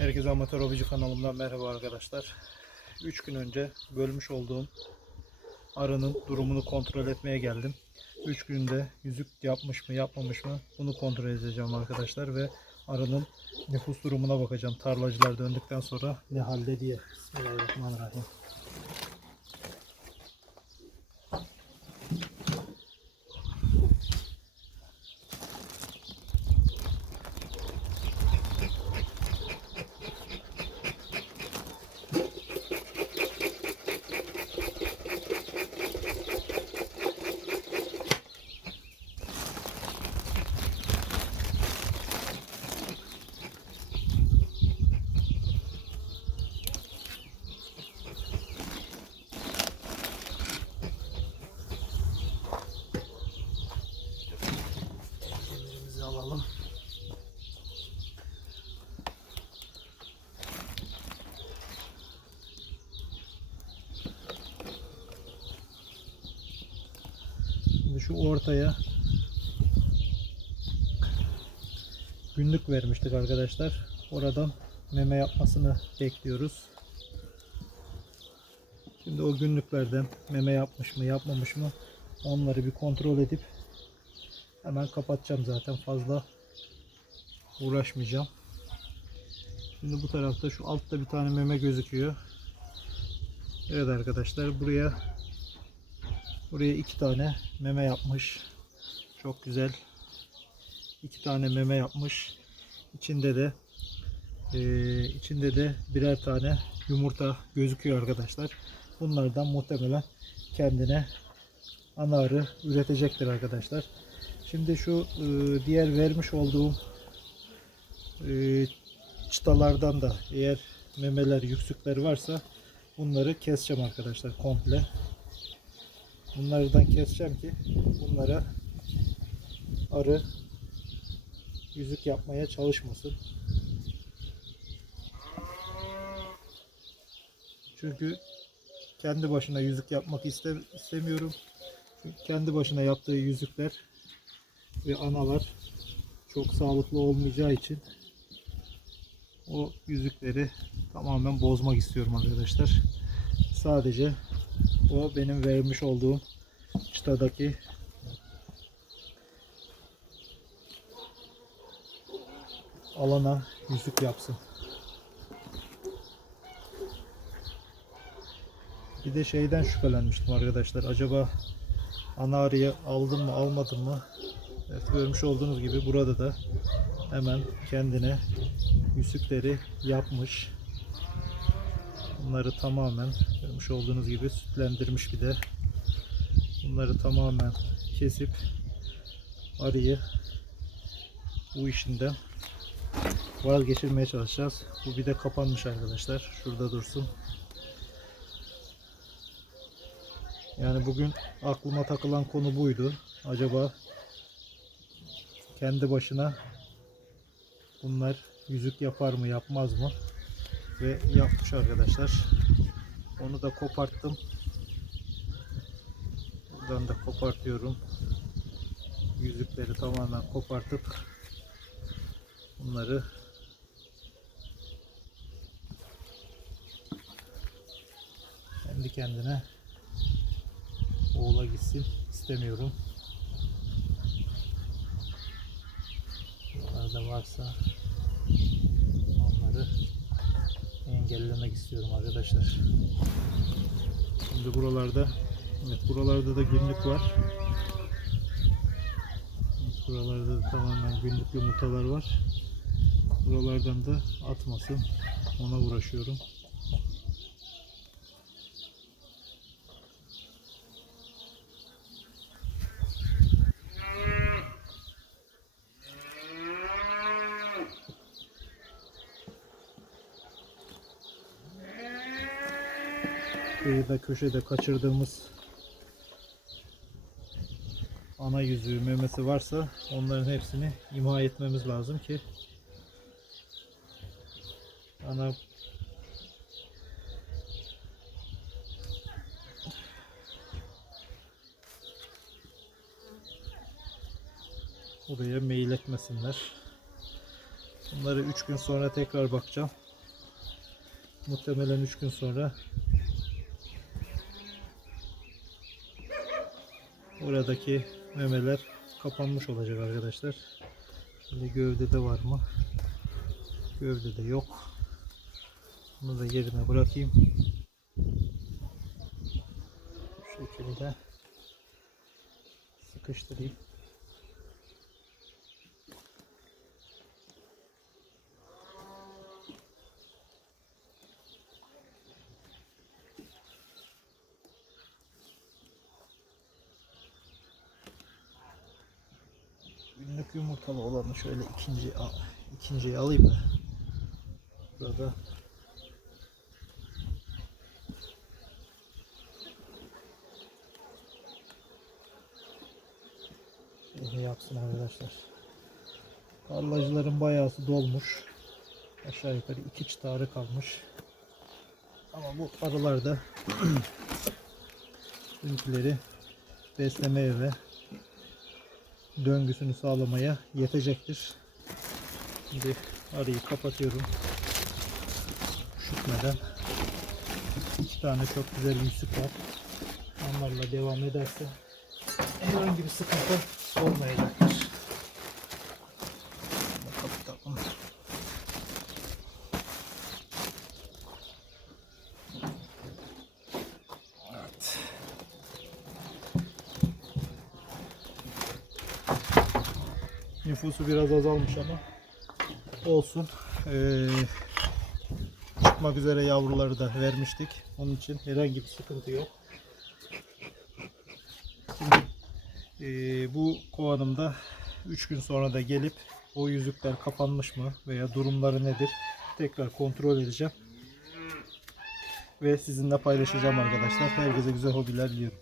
Herkese Amatör Hobici kanalımdan merhaba arkadaşlar. 3 gün önce bölmüş olduğum arının durumunu kontrol etmeye geldim. 3 günde yüzük yapmış mı yapmamış mı bunu kontrol edeceğim arkadaşlar ve arının nüfus durumuna bakacağım. Tarlacılar döndükten sonra ne halde diye. Bismillahirrahmanirrahim. Şu ortaya günlük vermiştik arkadaşlar. Oradan meme yapmasını bekliyoruz. Şimdi o günlüklerden meme yapmış mı yapmamış mı onları bir kontrol edip Hemen kapatacağım zaten fazla uğraşmayacağım. Şimdi bu tarafta şu altta bir tane meme gözüküyor. Evet arkadaşlar buraya buraya iki tane meme yapmış. Çok güzel. İki tane meme yapmış. İçinde de eee, içinde de birer tane yumurta gözüküyor arkadaşlar. Bunlardan muhtemelen kendine ana arı üretecektir arkadaşlar. Şimdi şu e, diğer vermiş olduğum e, çıtalardan da eğer memeler, yüksükler varsa bunları keseceğim arkadaşlar komple. Bunlardan keseceğim ki bunlara arı yüzük yapmaya çalışmasın. Çünkü kendi başına yüzük yapmak iste- istemiyorum. Çünkü kendi başına yaptığı yüzükler ve analar çok sağlıklı olmayacağı için o yüzükleri tamamen bozmak istiyorum arkadaşlar. Sadece o benim vermiş olduğum çıtadaki alana yüzük yapsın. Bir de şeyden şüphelenmiştim arkadaşlar. Acaba ana arıyı aldım mı almadım mı Evet, görmüş olduğunuz gibi burada da hemen kendine yüzükleri yapmış. Bunları tamamen görmüş olduğunuz gibi sütlendirmiş bir de. Bunları tamamen kesip arıyı bu işinden vazgeçirmeye çalışacağız. Bu bir de kapanmış arkadaşlar. Şurada dursun. Yani bugün aklıma takılan konu buydu. Acaba kendi başına bunlar yüzük yapar mı yapmaz mı ve yapmış arkadaşlar. Onu da koparttım. Buradan da kopartıyorum. Yüzükleri tamamen kopartıp bunları kendi kendine oğula gitsin istemiyorum. Buralarda varsa onları engellemek istiyorum arkadaşlar. Şimdi buralarda evet buralarda da günlük var. Buralarda da tamamen günlük yumurtalar var. Buralardan da atmasın. Ona uğraşıyorum. Kıyıda köşede kaçırdığımız ana yüzüğü memesi varsa onların hepsini imha etmemiz lazım ki ana buraya mail etmesinler. Bunları 3 gün sonra tekrar bakacağım. Muhtemelen 3 gün sonra Buradaki memeler kapanmış olacak arkadaşlar. Şimdi gövdede var mı? Gövdede yok. Bunu da yerine bırakayım. Bu şekilde sıkıştırayım. Günlük yumurtalı olanı şöyle ikinci ikinciyi alayım da. Burada Şöyle yapsın arkadaşlar. Tarlacıların bayağısı dolmuş. Aşağı yukarı iki çıtarı kalmış. Ama bu arılar da bizimkileri beslemeye ve döngüsünü sağlamaya yetecektir. Şimdi arıyı kapatıyorum. Üşütmeden. İki tane çok güzel yüzük var. Onlarla devam ederse herhangi bir sıkıntı olmayacaktır. Bunu kapatalım. Evet. Nüfusu biraz azalmış ama olsun. Ee, çıkmak üzere yavruları da vermiştik. Onun için herhangi bir sıkıntı yok. Şimdi ee, bu kovanımda 3 gün sonra da gelip o yüzükler kapanmış mı veya durumları nedir tekrar kontrol edeceğim. Ve sizinle paylaşacağım arkadaşlar. Herkese güzel hobiler diliyorum.